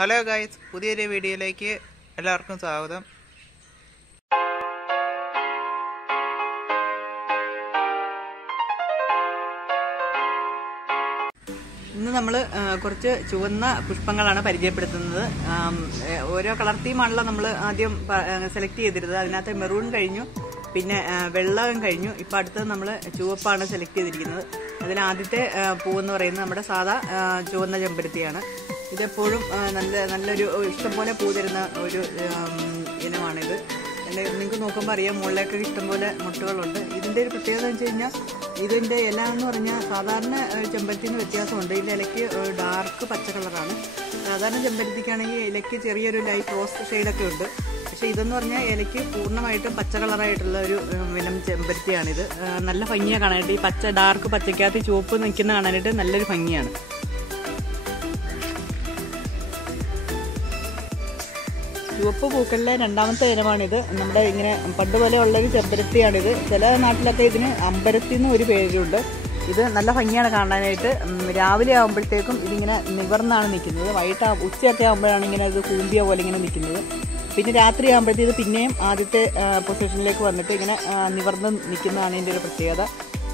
Hello guys, പുതിയൊരു വീഡിയോയിലേക്ക് എല്ലാവർക്കും സ്വാഗതം. ഇന്ന് നമ്മൾ കുറച്ച് ചുവന്ന പുഷ്പങ്ങളാണ് പരിചയപ്പെടുത്തുന്നത്. ഓരോ കളർ തീമാണല്ലോ നമ്മൾ ആദ്യം സെലക്ട് ചെയ്തിരുന്നത്. അതിനകത്ത് മെറൂൺ കഴിഞ്ഞു, പിന്നെ വെള്ളവും കഴിഞ്ഞു. ഇപ്പം അടുത്തത് നമ്മൾ ചുവപ്പാണ് സെലക്ട് ചെയ്തിരിക്കുന്നത്. അതിലാദ്യത്തെ പൂവെന്ന് പറയുന്നത് നമ്മുടെ സാധാ ചുവന്ന ചെമ്പരത്തിയാണ്. ഇതെപ്പോഴും നല്ലൊരു ഇഷ്ടംപോലെ പൂ തരുന്ന ഒരു ഇനമാണിത്. നിങ്ങൾക്ക് നോക്കുമ്പോൾ അറിയാം, മുകളിലേക്ക് ഇഷ്ടംപോലെ മുട്ടുകളുണ്ട്. ഇതിൻ്റെ ഒരു പ്രത്യേകത എന്ന് വെച്ച് കഴിഞ്ഞാൽ ഇതിൻ്റെ ഇല എന്ന് പറഞ്ഞാൽ സാധാരണ ചെമ്പരത്തിന്ന് വ്യത്യാസമുണ്ട്. ഇതിൻ്റെ ഇലയ്ക്ക് ഡാർക്ക് പച്ച കളറാണ്. സാധാരണ ചെമ്പരത്തിക്കാണെങ്കിൽ ഇലയ്ക്ക് ചെറിയൊരു ലൈറ്റ് റോസ് ഷെയ്ഡൊക്കെ ഉണ്ട്. പക്ഷേ ഇതെന്ന് പറഞ്ഞാൽ ഇലയ്ക്ക് പൂർണ്ണമായിട്ടും പച്ച കളറായിട്ടുള്ള ഒരു ഇനം ചെമ്പരത്തിയാണിത്. നല്ല ഭംഗിയാണ് കാണാനായിട്ട്. ഈ പച്ച ഡാർക്ക് പച്ചക്കകത്ത് ചുവപ്പ് നിൽക്കുന്ന കാണാനായിട്ട് നല്ലൊരു ഭംഗിയാണ്. ചുവപ്പ് പൂക്കളിലെ രണ്ടാമത്തെ ഇനമാണിത്. നമ്മുടെ ഇങ്ങനെ പണ്ട് പോലെ ഉള്ളൊരു ചെമ്പരത്തിയാണിത്. ചില നാട്ടിലൊക്കെ ഇതിന് അമ്പരത്തി എന്ന് ഒരു പേരുണ്ട്. ഇത് നല്ല ഭംഗിയാണ് കാണാനായിട്ട്. രാവിലെ ആകുമ്പോഴത്തേക്കും ഇതിങ്ങനെ നിവർന്നാണ് നിൽക്കുന്നത്. ഉച്ചയൊക്കെ ആകുമ്പോഴാണ് ഇങ്ങനെ ഇത് കൂമ്പിയ പോലെ ഇങ്ങനെ നിൽക്കുന്നത്. പിന്നെ രാത്രി ആകുമ്പോഴത്തേക്ക് ഇത് പിന്നെയും ആദ്യത്തെ പൊസിഷനിലേക്ക് വന്നിട്ട് ഇങ്ങനെ നിവർന്ന് നിൽക്കുന്നതാണ് ഇതിൻ്റെ ഒരു പ്രത്യേകത.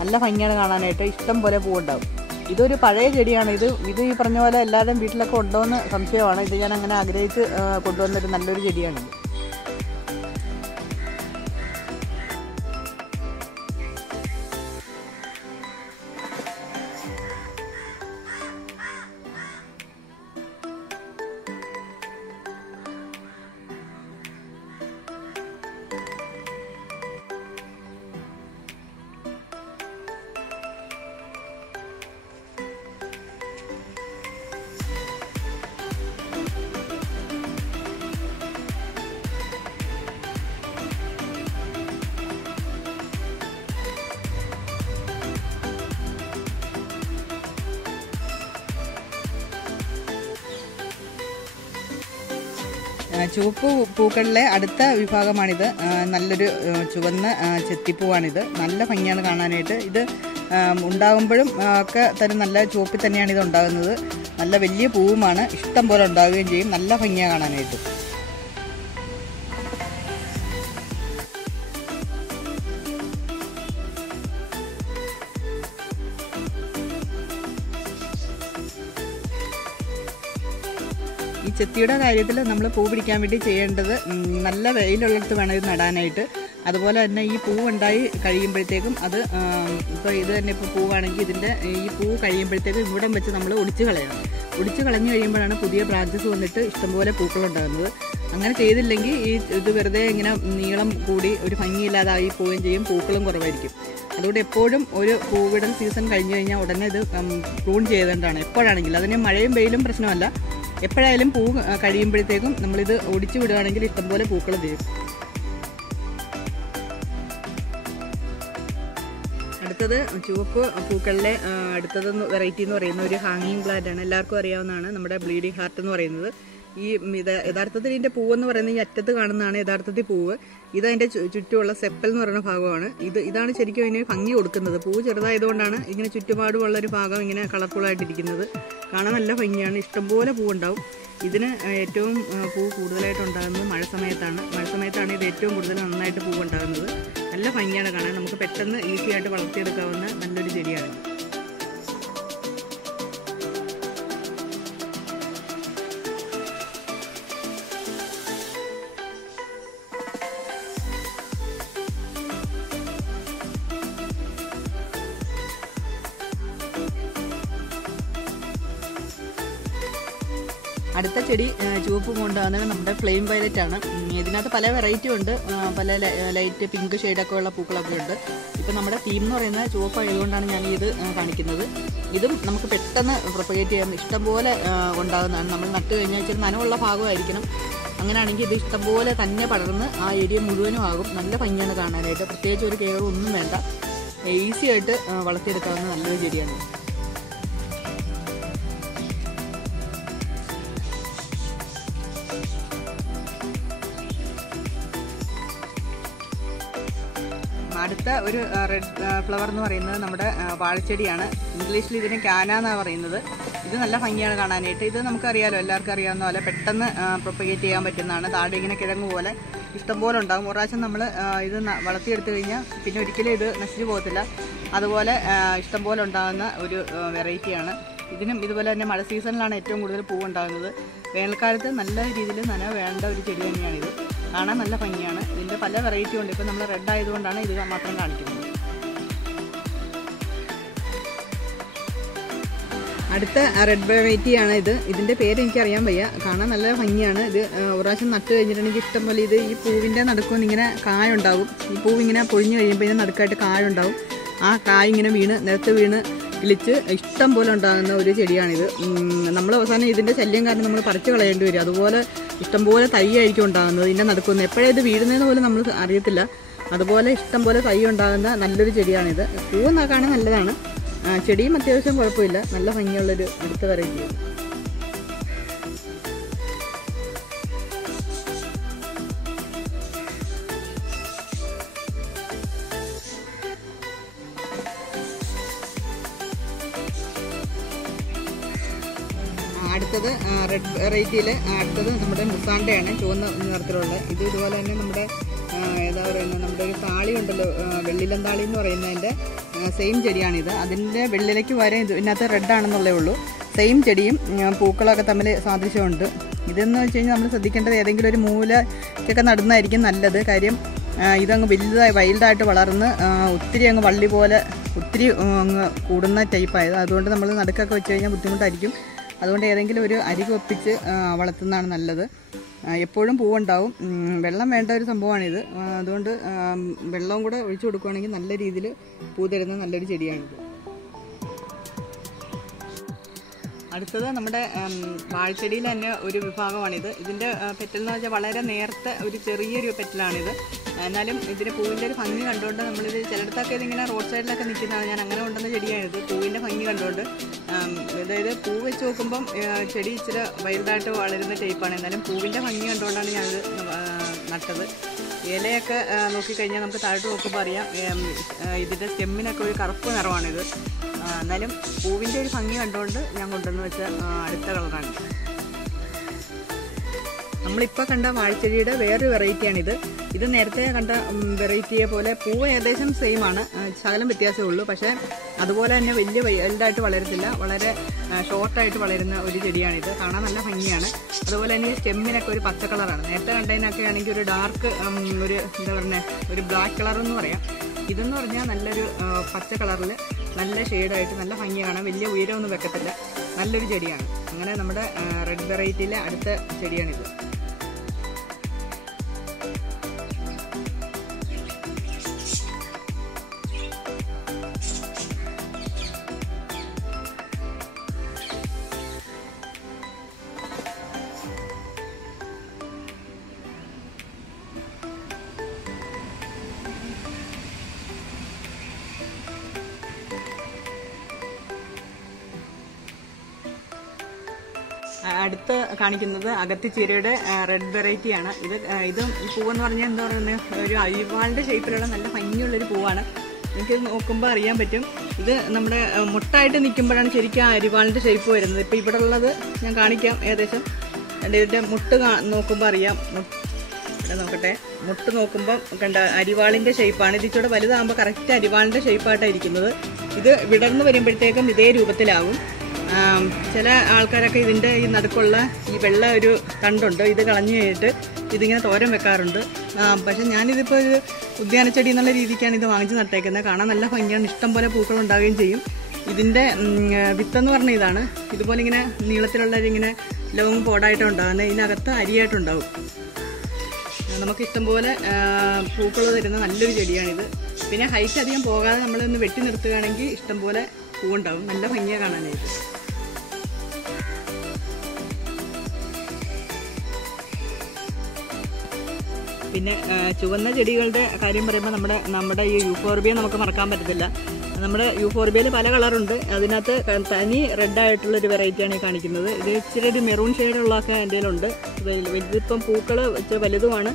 നല്ല ഭംഗിയാണ് കാണാനായിട്ട്. ഇഷ്ടം പോലെ പൂവുണ്ടാവും. ഇതൊരു പഴയ ചെടിയാണ്. ഇത് ഈ പറഞ്ഞ പോലെ എല്ലാവരും വീട്ടിലൊക്കെ ഉണ്ടോ എന്ന് സംശയമാണ്. ഇത് ഞാൻ അങ്ങനെ ആഗ്രഹിച്ച് കൊണ്ടുവന്നൊരു നല്ലൊരു ചെടിയാണിത്. ചുവപ്പ് പൂക്കളിലെ അടുത്ത വിഭാഗമാണിത്. നല്ലൊരു ചുവന്ന ചെത്തിപ്പൂവാണിത്. നല്ല ഭംഗിയാണ് കാണാനായിട്ട്. ഇത് ഉണ്ടാകുമ്പോഴും ഒക്കെ തന്നെ നല്ല ചുവപ്പിൽ തന്നെയാണ് ഇത് ഉണ്ടാകുന്നത്. നല്ല വലിയ പൂവുമാണ്. ഇഷ്ടം പോലെ ഉണ്ടാവുകയും ചെയ്യും. നല്ല ഭംഗിയാണ് കാണാനായിട്ട്. ഈ ചെത്തിയുടെ കാര്യത്തിൽ നമ്മൾ പൂ പിടിക്കാൻ വേണ്ടി ചെയ്യേണ്ടത്, നല്ല വെയിലുള്ളിടത്ത് വേണം ഇത് നടാനായിട്ട്. അതുപോലെ തന്നെ ഈ പൂ ഉണ്ടായി കഴിയുമ്പോഴത്തേക്കും അത് ഇപ്പോൾ ഇത് തന്നെ ഇപ്പോൾ പൂവാണെങ്കിൽ ഇതിൻ്റെ ഈ പൂ കഴിയുമ്പോഴത്തേക്കും ഇവിടം വെച്ച് നമ്മൾ ഒടിച്ച് കളയണം. ഒടിച്ച് കളഞ്ഞു കഴിയുമ്പോഴാണ് പുതിയ ബ്രാഞ്ചസ് വന്നിട്ട് ഇഷ്ടംപോലെ പൂക്കളുണ്ടാകുന്നത്. അങ്ങനെ ചെയ്തില്ലെങ്കിൽ ഇത് വെറുതെ ഇങ്ങനെ നീളം കൂടി ഒരു ഭംഗിയില്ലാതായി പോവുകയും ചെയ്യും. പൂക്കളും കുറവായിരിക്കും. അതുകൊണ്ട് എപ്പോഴും ഒരു പൂവിടൽ സീസൺ കഴിഞ്ഞ് കഴിഞ്ഞാൽ ഉടനെ ഇത് പ്രൂൺ ചെയ്തേണ്ടതാണ്. എപ്പോഴാണെങ്കിലും അതിന് മഴയും വെയിലും പ്രശ്നമല്ല. എപ്പോഴായാലും പൂ കഴിയുമ്പോഴത്തേക്കും നമ്മളിത് ഒടിച്ചു വിടുകയാണെങ്കിൽ ഇഷ്ടംപോലെ പൂക്കൾ തരും. അടുത്തത് ചുവപ്പ് പൂക്കളിലെ അടുത്തത് വെറൈറ്റി എന്ന് പറയുന്ന ഒരു ഹാങ്ങിങ് പ്ലാന്റ് ആണ്. എല്ലാവർക്കും അറിയാവുന്നതാണ് നമ്മുടെ ബ്ലീഡിംഗ് ഹാർട്ട് എന്ന് പറയുന്നത്. ഈ യഥാർത്ഥത്തിൽ ഇതിൻ്റെ പൂവെന്ന് പറയുന്നത് ഈ അറ്റത്ത് കാണുന്നതാണ് യഥാർത്ഥത്തിൽ പൂവ്. ഇതതിൻ്റെ ചുറ്റുമുള്ള സെപ്പൽ എന്ന് പറയുന്ന ഭാഗമാണ്. ഇതാണ് ശരിക്കും ഇതിന് ഭംഗി കൊടുക്കുന്നത്. പൂ ചെറുതായതുകൊണ്ടാണ് ഇങ്ങനെ ചുറ്റുപാടുമുള്ളൊരു ഭാഗം ഇങ്ങനെ കളർഫുള്ളായിട്ടിരിക്കുന്നത്. കാണാൻ നല്ല ഭംഗിയാണ്. ഇഷ്ടംപോലെ പൂവുണ്ടാവും. ഇതിന് ഏറ്റവും പൂ കൂടുതലായിട്ടുണ്ടാകുന്നത് മഴ സമയത്താണ് ഇത് ഏറ്റവും കൂടുതൽ നന്നായിട്ട് പൂവുണ്ടാകുന്നത്. നല്ല ഭംഗിയാണ് കാണാൻ. നമുക്ക് പെട്ടെന്ന് ഈസി ആയിട്ട് വളർത്തിയെടുക്കാവുന്ന നല്ലൊരു ചെടിയാണ്. അടുത്ത ചെടി ചുവപ്പ് കൊണ്ടാകുന്നത് നമ്മുടെ ഫ്ലെയിം വയലറ്റ് ആണ്. ഇതിനകത്ത് പല വെറൈറ്റി ഉണ്ട്. പല ലൈറ്റ് പിങ്ക് ഷെയ്ഡൊക്കെ ഉള്ള പൂക്കളൊക്കെ ഉണ്ട്. ഇപ്പം നമ്മുടെ തീം എന്ന് പറയുന്നത് ചുവപ്പായതുകൊണ്ടാണ് ഞാൻ ഇത് കാണിക്കുന്നത്. ഇതും നമുക്ക് പെട്ടെന്ന് പ്രൊപ്പഗേറ്റ് ചെയ്യാൻ ഇഷ്ടംപോലെ ഉണ്ടാകുന്നതാണ്. നമ്മൾ നട്ട് കഴിഞ്ഞാൽ ഇച്ചിരി നനവുള്ള ഭാഗമായിരിക്കണം. അങ്ങനെയാണെങ്കിൽ ഇത് ഇഷ്ടംപോലെ തന്നെ പടർന്ന് ആ ഏരിയ മുഴുവനും ആകും. നല്ല ഭംഗിയാണ് കാണാനായിട്ട്. പ്രത്യേകിച്ച് ഒരു കെയറും ഒന്നും വേണ്ട. ഈസി ആയിട്ട് വളർത്തിയെടുക്കാവുന്ന നല്ലൊരു ചെടിയാണ്. അടുത്ത ഒരു റെഡ് ഫ്ലവർ എന്ന് പറയുന്നത് നമ്മുടെ വാഴച്ചെടിയാണ്. ഇംഗ്ലീഷിൽ ഇതിന് ക്യാന എന്നാണ് പറയുന്നത്. ഇത് നല്ല ഭംഗിയാണ് കാണാനായിട്ട്. ഇത് നമുക്കറിയാലോ, എല്ലാവർക്കും അറിയാവുന്ന പോലെ പെട്ടെന്ന് പ്രൊപ്പഗേറ്റ് ചെയ്യാൻ പറ്റുന്നതാണ്. താഴെ ഇങ്ങനെ കിഴങ്ങ് പോലെ ഇഷ്ടംപോലെ ഉണ്ടാകും. ഒരു പ്രാവശ്യം നമ്മൾ ഇത് വളർത്തിയെടുത്തു കഴിഞ്ഞാൽ പിന്നെ ഒരിക്കലും ഇത് നശിച്ചു പോകത്തില്ല. അതുപോലെ ഇഷ്ടംപോലെ ഉണ്ടാകുന്ന ഒരു വെറൈറ്റിയാണ്. ഇതിനും ഇതുപോലെ തന്നെ മഴ സീസണിലാണ് ഏറ്റവും കൂടുതൽ പൂവുണ്ടാകുന്നത്. വേനൽക്കാലത്ത് നല്ല രീതിയിൽ നനവ് വേണ്ട ഒരു ചെടി തന്നെയാണിത്. കാണാൻ നല്ല ഭംഗിയാണ്. ഇതിൻ്റെ പല വെറൈറ്റി ഉണ്ട്. ഇപ്പം നമ്മൾ റെഡ് ആയതുകൊണ്ടാണ് ഇത് മാത്രം കാണിക്കുന്നത്. അടുത്ത റെഡ് വെറൈറ്റിയാണ് ഇത്. ഇതിൻ്റെ പേര് എനിക്കറിയാൻ വയ്യ. കാണാൻ നല്ല ഭംഗിയാണ്. ഇത് ഒരു പ്രാവശ്യം നട്ട് കഴിഞ്ഞിട്ടുണ്ടെങ്കിൽ ഇഷ്ടം പോലെ ഇത് ഈ പൂവിൻ്റെ നടുക്കൊന്ന് ഇങ്ങനെ കായുണ്ടാവും. ഈ പൂവിങ്ങനെ പൊഴിഞ്ഞ് കഴിയുമ്പോൾ ഇതിന് നടുക്കായിട്ട് കായുണ്ടാവും. ആ കായ് ഇങ്ങനെ നിലത്ത് വീണ് കിളിച്ച് ഇഷ്ടം പോലെ ഉണ്ടാകുന്ന ഒരു ചെടിയാണിത്. നമ്മൾ അവസാനം ഇതിൻ്റെ ശല്യം കാരണം നമ്മൾ പറിച്ച് കളയേണ്ടി വരും. അതുപോലെ ഇഷ്ടംപോലെ തൈ ആയിരിക്കും ഉണ്ടാകുന്നത്. ഇതിൻ്റെ നടുക്കൊന്ന് എപ്പോഴും ഇത് വീഴുന്നതെന്ന് പോലും നമ്മൾ അറിയത്തില്ല. അതുപോലെ ഇഷ്ടംപോലെ തൈ ഉണ്ടാകുന്ന നല്ലൊരു ചെടിയാണിത്. പൂവ് കാണാൻ നല്ലതാണ്. ചെടിയും അത്യാവശ്യം കുഴപ്പമില്ല. നല്ല ഭംഗിയുള്ളൊരു അടുത്ത വെറൈറ്റിയാണ്. അടുത്തത് റെഡ് വെറൈറ്റിയിൽ അടുത്തത് നമ്മുടെ മുസാണ്ടയാണ്, ചുവന്ന നിറത്തിലുള്ള. ഇത് ഇതുപോലെ തന്നെ നമ്മുടെ ഏതാ പറയുന്നത്, നമ്മുടെ ഒരു താളി ഉണ്ടല്ലോ, വെള്ളിലന്താളി എന്ന് പറയുന്നതിൻ്റെ സെയിം ചെടിയാണിത്. അതിൻ്റെ വെള്ളിലേക്ക് വരെ ഇതിനകത്ത് റെഡ് ആണെന്നുള്ളേ ഉള്ളൂ. സെയിം ചെടിയും പൂക്കളൊക്കെ തമ്മിൽ സാദൃശ്യമുണ്ട്. ഇതെന്ന് വെച്ച് കഴിഞ്ഞാൽ നമ്മൾ ശ്രദ്ധിക്കേണ്ടത് ഏതെങ്കിലും ഒരു മൂലക്കൊക്കെ നടുന്നതായിരിക്കും നല്ലത്. കാര്യം ഇതങ്ങ് വലുതായി വൈൽഡായിട്ട് വളർന്ന് ഒത്തിരി അങ്ങ് വള്ളി പോലെ ഒത്തിരി അങ്ങ് കൂടുന്ന ടൈപ്പായത്. അതുകൊണ്ട് നമ്മൾ നടുക്കൊക്കെ വെച്ച് കഴിഞ്ഞാൽ ബുദ്ധിമുട്ടായിരിക്കും. അതുകൊണ്ട് ഏതെങ്കിലും ഒരു അരികെ ഒപ്പിച്ച് വളർത്തുന്നതാണ് നല്ലത്. എപ്പോഴും പൂവുണ്ടാവും. വെള്ളം വേണ്ട ഒരു സംഭവമാണിത്. അതുകൊണ്ട് വെള്ളവും കൂടെ ഒഴിച്ചു കൊടുക്കുകയാണെങ്കിൽ നല്ല രീതിയിൽ പൂ തരുന്ന നല്ലൊരു ചെടിയാണിത്. അടുത്തത് നമ്മുടെ വാഴച്ചെടിയിൽ തന്നെ ഒരു വിഭാഗമാണിത്. ഇതിൻ്റെ പെറ്റലെന്ന് വെച്ചാൽ വളരെ നേർത്ത ഒരു ചെറിയൊരു പെറ്റലാണിത്. എന്നാലും ഇതിൻ്റെ പൂവിൻ്റെ ഒരു ഭംഗി കണ്ടുകൊണ്ട് നമ്മളിത് ചിലയിടത്തൊക്കെ ഇതിങ്ങനെ റോഡ് സൈഡിലൊക്കെ നിൽക്കുന്നതാണ്. ഞാൻ അങ്ങനെ കൊണ്ടുവന്ന ചെടിയാണിത്. പൂവിൻ്റെ ഭംഗി കണ്ടുകൊണ്ട്, അതായത് പൂ വെച്ച് നോക്കുമ്പം ചെടി ഇച്ചിരി വൈൽഡായിട്ട് വളരുന്ന ടൈപ്പാണ്. എന്നാലും പൂവിൻ്റെ ഭംഗി കണ്ടുകൊണ്ടാണ് ഞാനത് നട്ടത്. ഇലയൊക്കെ നോക്കിക്കഴിഞ്ഞാൽ നമുക്ക് താഴോട്ട് നോക്കുമ്പോൾ അറിയാം ഇതിൻ്റെ സ്റ്റെമ്മിനൊക്കെ ഒരു കറുപ്പ് നിറമാണിത്. എന്നാലും പൂവിൻ്റെ ഒരു ഭംഗി കണ്ടുകൊണ്ട് ഞാൻ കൊണ്ടുവന്ന് വെച്ച അടുത്ത കളറാണ്. നമ്മളിപ്പോൾ കണ്ട വാഴച്ചെടിയുടെ വേറൊരു വെറൈറ്റിയാണിത്. ഇത് നേരത്തെ കണ്ട വെറൈറ്റിയെ പോലെ പൂവ് ഏകദേശം സെയിം ആണ്, ശകലം വ്യത്യാസമേ ഉള്ളൂ. പക്ഷേ അതുപോലെ തന്നെ വലിയ വലുതായിട്ട് വളരത്തില്ല, വളരെ ഷോർട്ടായിട്ട് വളരുന്ന ഒരു ചെടിയാണിത്. കാണാൻ നല്ല ഭംഗിയാണ്. അതുപോലെ തന്നെ ഈ സ്റ്റെമ്മിനൊക്കെ ഒരു പച്ച കളറാണ്. നേരത്തെ കണ്ടതിനൊക്കെ ആണെങ്കിൽ ഒരു ഡാർക്ക് ഒരു എന്താ പറയുക, ഒരു ബ്ലാക്ക് കളറെന്ന് പറയാം. ഇതെന്ന് പറഞ്ഞാൽ നല്ലൊരു പച്ച കളറിൽ നല്ല ഷെയ്ഡായിട്ട് നല്ല ഭംഗിയാണ്. വലിയ ഉയരമൊന്നും വെക്കത്തില്ല. നല്ലൊരു ചെടിയാണ്. അങ്ങനെ നമ്മുടെ റെഡ് വെറൈറ്റിയിലെ അടുത്ത ചെടിയാണിത്. അടുത്ത് കാണിക്കുന്നത് അകത്തിച്ചീരയുടെ റെഡ് വെറൈറ്റിയാണ്. ഇത് പൂവെന്ന് പറഞ്ഞാൽ എന്താ പറയുന്നത്, ഒരു അരിവാളിൻ്റെ ഷേപ്പിലുള്ള നല്ല ഭംഗിയുള്ളൊരു പൂവാണ്. എനിക്ക് നോക്കുമ്പോൾ അറിയാൻ പറ്റും. ഇത് നമ്മുടെ മുട്ടായിട്ട് നിൽക്കുമ്പോഴാണ് ശരിക്കും ആ അരിവാളിൻ്റെ ഷേപ്പ് വരുന്നത്. ഇപ്പോൾ ഇവിടെ ഉള്ളത് ഞാൻ കാണിക്കാം. ഏകദേശം ഇതിൻ്റെ മുട്ട് നോക്കുമ്പോൾ അറിയാം. ഇവിടെ നോക്കട്ടെ, മുട്ട് നോക്കുമ്പോൾ കണ്ട അരിവാളിൻ്റെ ഷേപ്പാണ്. ഇത് ഇച്ചിരി വലുതാകുമ്പോൾ കറക്റ്റ് അരിവാളിൻ്റെ ഷേപ്പായിട്ടാണ് ഇരിക്കുന്നത്. ഇത് വിടർന്ന് വരുമ്പോഴത്തേക്കും ഇതേ രൂപത്തിലാവും. ചില ആൾക്കാരൊക്കെ ഇതിൻ്റെ ഈ നടുക്കുള്ള ഈ വെള്ള ഒരു തണ്ടുണ്ട്, ഇത് കളഞ്ഞു കഴിഞ്ഞിട്ട് ഇതിങ്ങനെ തോരൻ വെക്കാറുണ്ട്. പക്ഷെ ഞാനിതിപ്പോൾ ഒരു ഉദ്യാനച്ചെടി എന്നുള്ള രീതിക്കാണ് ഇത് വാങ്ങിച്ച് നട്ടേക്കുന്നത്. കാണാൻ നല്ല ഭംഗിയാണ്. ഇഷ്ടം പോലെ പൂക്കൾ ഉണ്ടാവുകയും ചെയ്യും. ഇതിൻ്റെ വിത്തെന്ന് പറഞ്ഞ ഇതാണ്. ഇതുപോലെ ഇങ്ങനെ നീളത്തിലുള്ളതിങ്ങനെ ലോങ് പോടായിട്ടും ഉണ്ടാകുന്നത്. ഇതിനകത്ത് അരിയായിട്ടുണ്ടാവും. നമുക്ക് ഇഷ്ടംപോലെ പൂക്കൾ തരുന്ന നല്ലൊരു ചെടിയാണിത്. പിന്നെ ഹൈറ്റ് അധികം പോകാതെ നമ്മളൊന്ന് വെട്ടി നിർത്തുകയാണെങ്കിൽ ഇഷ്ടംപോലെ പൂവുണ്ടാവും. നല്ല ഭംഗിയാണ് കാണാനായിട്ട്. പിന്നെ ചുവന്ന ചെടികളുടെ കാര്യം പറയുമ്പോൾ നമ്മുടെ ഈ യൂഫോർബിയ നമുക്ക് മറക്കാൻ പറ്റത്തില്ല. നമ്മുടെ യൂഫോർബിയയിൽ പല കളറുണ്ട്. അതിനകത്ത് തനി റെഡായിട്ടുള്ളൊരു വെറൈറ്റിയാണ് ഈ കാണിക്കുന്നത്. ഇത് ഇച്ചിരി ഒരു മെറൂൺ ഷെയ്ഡുള്ളതൊക്കെ എൻ്റെ കയ്യിലുണ്ട്. ഇതിപ്പം പൂക്കൾ ഇച്ചിരി വലുതുമാണ്.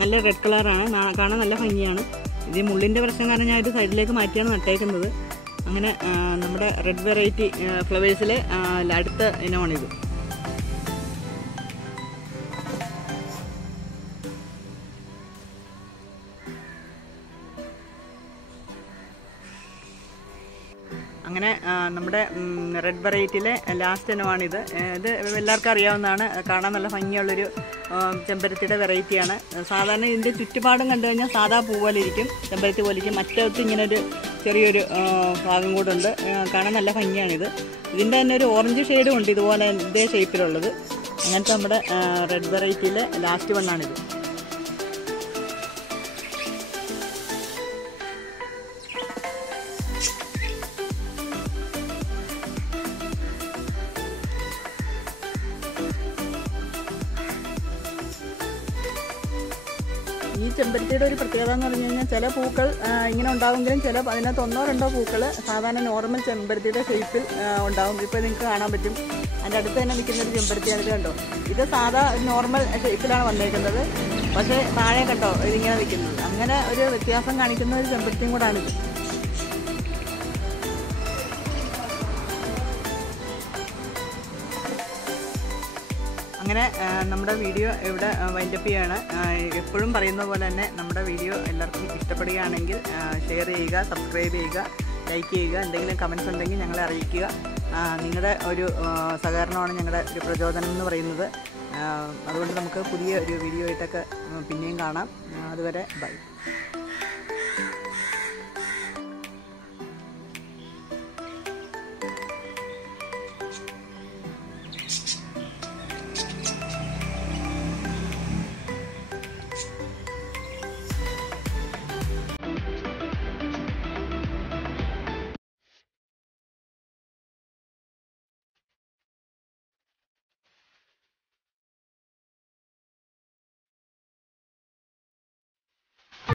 നല്ല റെഡ് കളറാണ്. കാണാൻ നല്ല ഭംഗിയാണ്. ഇത് മുള്ളിൻ്റെ പ്രശ്നം കാരണം ഞാൻ ഒരു സൈഡിലേക്ക് മാറ്റിയാണ് നട്ടേക്കുന്നത്. അങ്ങനെ നമ്മുടെ റെഡ് വെറൈറ്റി ഫ്ലവേഴ്സിലെ അടുത്ത ഇനമാണിത്. അങ്ങനെ നമ്മുടെ റെഡ് വെറൈറ്റിയിലെ ലാസ്റ്റ് ഇനമാണിത്. ഇത് എല്ലാവർക്കും അറിയാവുന്നതാണ്. കാണാൻ നല്ല ഭംഗിയുള്ളൊരു ചെമ്പരത്തിയുടെ വെറൈറ്റിയാണ്. സാധാരണ ഇതിൻ്റെ ചുറ്റുപാടും കണ്ടു കഴിഞ്ഞാൽ സാധാ പൂ പോലെ ഇരിക്കും, ചെമ്പരത്തി പോലെ ഇരിക്കും. മറ്റത്ത് ഇങ്ങനൊരു ചെറിയൊരു ഭാഗം കൂടുണ്ട്. കാണാൻ നല്ല ഭംഗിയാണിത്. ഇതിൻ്റെ തന്നെ ഒരു ഓറഞ്ച് ഷെയ്ഡും ഉണ്ട് ഇതുപോലെ ഇതേ ഷേപ്പിലുള്ളത്. അങ്ങനത്തെ നമ്മുടെ റെഡ് വെറൈറ്റിയിലെ ലാസ്റ്റ് വണ്ണാണിത്. ഈ ചെമ്പരത്തിയുടെ ഒരു പ്രത്യേകത എന്ന് പറഞ്ഞു കഴിഞ്ഞാൽ ചില പൂക്കൾ ഇങ്ങനെ ഉണ്ടാവുമെങ്കിലും അതിനകത്ത് 1-2 പൂക്കൾ സാധാരണ നോർമൽ ചെമ്പരത്തിയുടെ ഷേപ്പിൽ ഉണ്ടാവും. ഇപ്പോൾ നിങ്ങൾക്ക് കാണാൻ പറ്റും. അതിൻ്റെ അടുത്ത് തന്നെ നിൽക്കുന്നൊരു ചെമ്പരത്തിയാണ്. ഇത് കണ്ടോ, ഇത് സാധാ നോർമൽ ഷേപ്പിലാണ് വന്നേക്കുന്നത്. പക്ഷേ താഴെ കണ്ടോ ഇതിങ്ങനെ നിൽക്കുന്നത്. അങ്ങനെ ഒരു വ്യത്യാസം കാണിക്കുന്ന ഒരു ചെമ്പരത്തിയും കൂടാണിത്. അങ്ങനെ നമ്മുടെ വീഡിയോ ഇവിടെ വൈൻഡപ്പ് ചെയ്യാണ്. എപ്പോഴും പറയുന്ന പോലെ തന്നെ നമ്മുടെ വീഡിയോ എല്ലാവർക്കും ഇഷ്ടപ്പെടുകയാണെങ്കിൽ ഷെയർ ചെയ്യുക, സബ്സ്ക്രൈബ് ചെയ്യുക, ലൈക്ക് ചെയ്യുക. എന്തെങ്കിലും കമൻസ് ഉണ്ടെങ്കിൽ ഞങ്ങളെ അറിയിക്കുക. നിങ്ങളുടെ ഒരു സഹകരണമാണ് ഞങ്ങളുടെ ഒരു പ്രചോദനം എന്ന് പറയുന്നത്. അതുകൊണ്ട് നമുക്ക് പുതിയ ഒരു വീഡിയോ ആയിട്ടൊക്കെ പിന്നെയും കാണാം. അതുവരെ ബൈ.